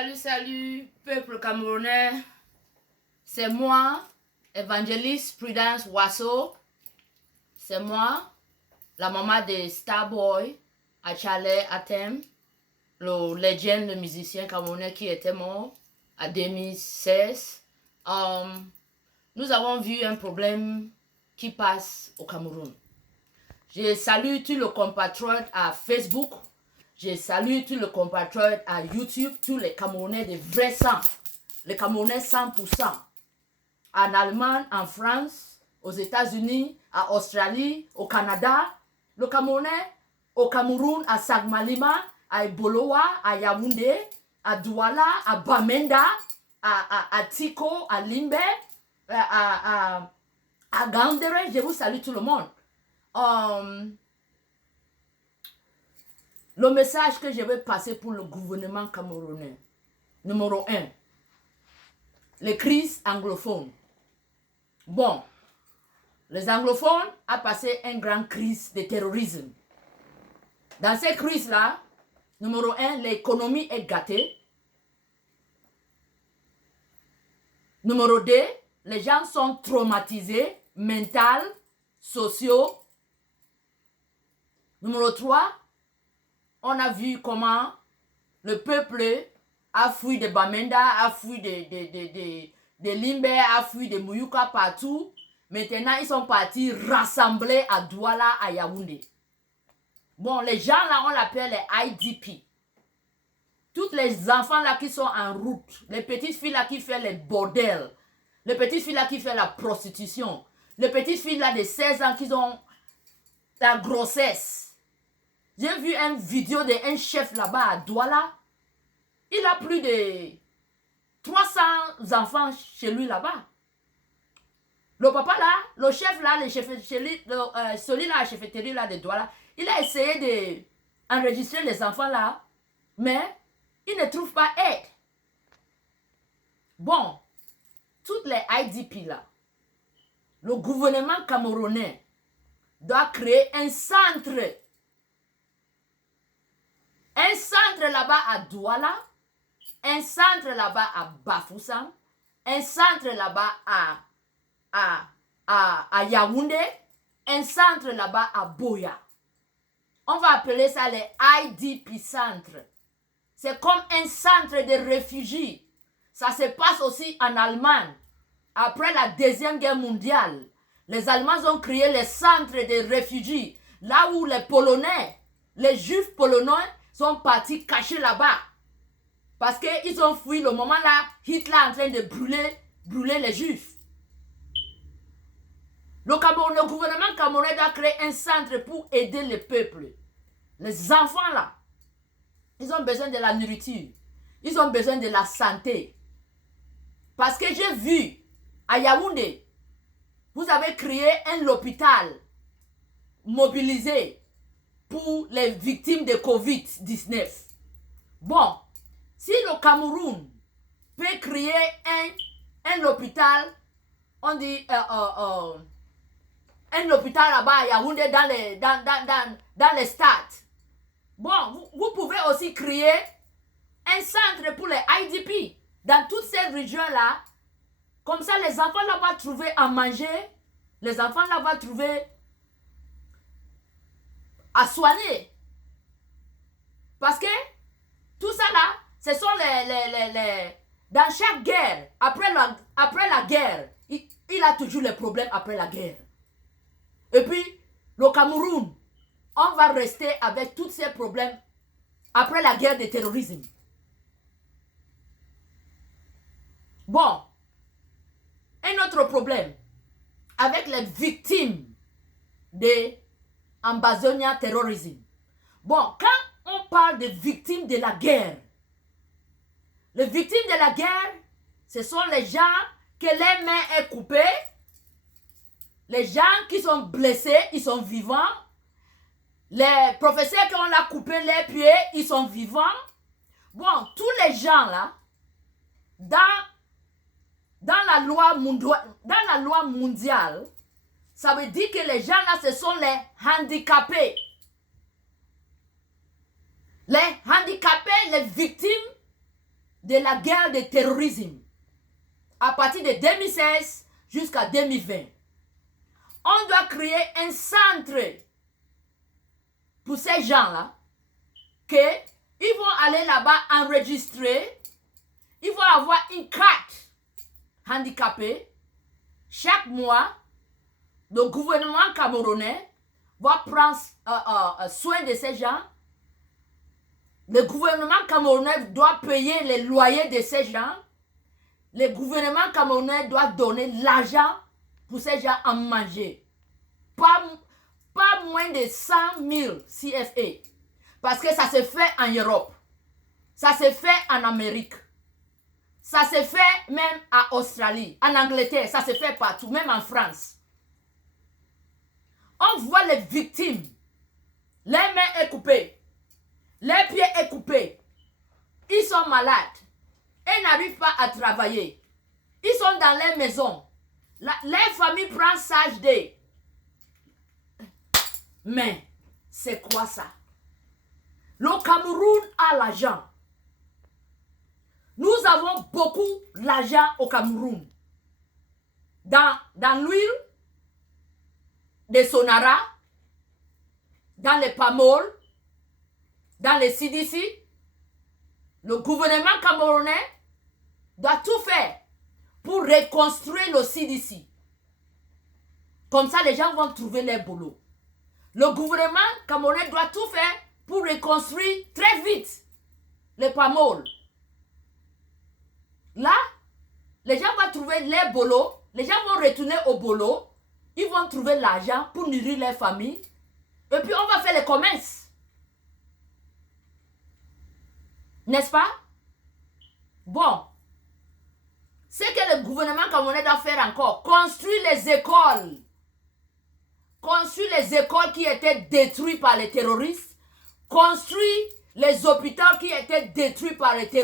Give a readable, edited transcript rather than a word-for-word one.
Salut, peuple camerounais. C'est moi, évangéliste Prudence Wasso. C'est moi, la maman de Starboy, à Chalet, à Thème, le legend, le musicien camerounais qui était mort en 2016. Nous avons vu un problème qui passe au Cameroun. Je salue tous les compatriotes à Facebook. Je salue tous les compatriotes à YouTube, tous les Camerounais de vrai sang, les Camerounais 100%. En Allemagne, en France, aux États-Unis, en Australie, au Canada, le Camerounais, au Cameroun, à Sagmalima, à Eboloa, à Yaoundé, à Douala, à Bamenda, à Tiko, à Limbe, à Gandere. Je vous salue tout le monde. Le message que je vais passer pour le gouvernement camerounais. Numéro 1. Les crises anglophones. Bon, les anglophones ont passé une grande crise de terrorisme. Dans cette crise-là, numéro 1, l'économie est gâtée. Numéro 2, les gens sont traumatisés, mental, sociaux. Numéro 3, on a vu comment le peuple a fui de Bamenda, a fui de Limbe, a fui de Mouyouka partout. Maintenant, ils sont partis rassembler à Douala, à Yaoundé. Bon, les gens là, on l'appelle les IDP. Toutes les enfants là qui sont en route, les petites filles là qui font les bordels, les petites filles là qui font la prostitution, les petites filles là de 16 ans qui ont la grossesse. J'ai vu une vidéo d'un chef là-bas à Douala. Il a plus de 300 enfants chez lui là-bas. Le papa là, le chef là, celui là, la chefferie là de Douala, il a essayé d'enregistrer les enfants là, mais il ne trouve pas aide. Bon, toutes les IDP là, le gouvernement camerounais doit créer un centre là-bas à Douala, un centre là-bas à Bafoussam, un centre là-bas à Yaoundé, un centre là-bas à Boya. On va appeler ça les IDP centres. C'est comme un centre de réfugiés. Ça se passe aussi en Allemagne. Après la Deuxième Guerre mondiale, les Allemands ont créé les centres de réfugiés, là où les Polonais, les Juifs polonais sont partis cacher là-bas. Parce qu'ils ont fui le moment là, Hitler est en train de brûler les Juifs. Le gouvernement camerounais doit créer un centre pour aider le peuple. Les enfants là, ils ont besoin de la nourriture. Ils ont besoin de la santé. Parce que j'ai vu à Yaoundé, vous avez créé un hôpital mobilisé pour les victimes de Covid-19. Bon, si le Cameroun peut créer un hôpital, on dit un hôpital là-bas à Yaoundé dans les stades. Bon, vous pouvez aussi créer un centre pour les IDP dans toutes ces régions-là. Comme ça, les enfants là vont trouver à manger, les enfants là vont trouver à soigner. Parce que tout ça là, ce sont les dans chaque guerre, après la guerre, il a toujours les problèmes après la guerre. Et puis, le Cameroun, on va rester avec tous ces problèmes après la guerre de terrorisme. Bon, un autre problème avec les victimes de Ambazonia terrorisme. Bon, quand on parle de victimes de la guerre, les victimes de la guerre, ce sont les gens que les mains sont coupées, les gens qui sont blessés, ils sont vivants, les professeurs qui ont coupé les pieds, ils sont vivants. Bon, tous les gens là, dans la loi mondiale, ça veut dire que les gens là, ce sont les handicapés. Les handicapés, les victimes de la guerre de terrorisme à partir de 2016 jusqu'à 2020. On doit créer un centre pour ces gens-là, qu'ils vont aller là-bas enregistrer, ils vont avoir une carte handicapée. Chaque mois, le gouvernement camerounais va prendre soin de ces gens. Le gouvernement camerounais doit payer les loyers de ces gens. Le gouvernement camerounais doit donner l'argent pour ces gens à manger. Pas moins de 100 000 CFA. Parce que ça se fait en Europe. Ça se fait en Amérique. Ça se fait même en Australie, en Angleterre. Ça se fait partout, même en France. On voit les victimes. Les mains sont coupées. Les pieds sont coupés. Ils sont malades. Ils n'arrivent pas à travailler. Ils sont dans les maisons. Les familles prennent sage d'eux. Mais, c'est quoi ça? Le Cameroun a l'argent. Nous avons beaucoup d'argent au Cameroun. Dans l'huile de Sonara, dans les Pamol, dans les CDC, le gouvernement camerounais doit tout faire pour reconstruire le CDC. Comme ça, les gens vont trouver leur boulot. Le gouvernement camerounais doit tout faire pour reconstruire très vite les Pamol. Là, les gens vont trouver leur boulot, les gens vont retourner au boulot, ils vont trouver l'argent pour nourrir leur famille, et puis on va faire les commerces. N'est-ce pas? Bon. Ce que le gouvernement camerounais doit faire encore, construire les écoles. Construire les écoles qui étaient détruites par les terroristes. Construire les hôpitaux qui étaient détruits par les terroristes.